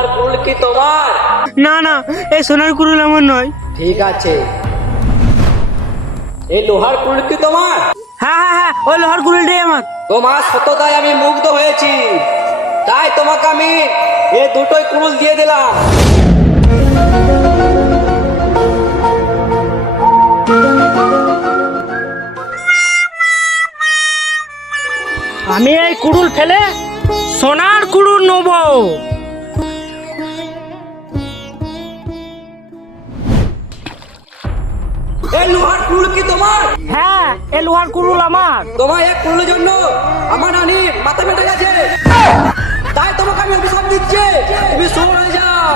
সোনার কুড়ুল কি তোমার? না না, এই সোনার কুড়ুল আমার নয়। ঠিক আছে, এই লোহার কুড়ুল কি তোমার? হ্যাঁ হ্যাঁ হ্যাঁ, ওই লোহার কুড়ুলটাই আমার। তোমার সততায় আমি মুগ্ধ হয়েছি, তাই তোমাকে আমি এই দুটোই কুড়ুল দিয়ে দিলাম। আমি এই কুড়ুল ফেলে সোনার কুড়ুল নেবো। এই লোহার কুড়ুল কি তোমার? হ্যাঁ, এই লোহার কুড়ুল আমার। তোমার এক কুড়ুলের জন্য আমার নানি মাথা ফেটে গেছে, তাই তোমাকে আমি অভিশাপ দিচ্ছি, তুমি সরে যাও।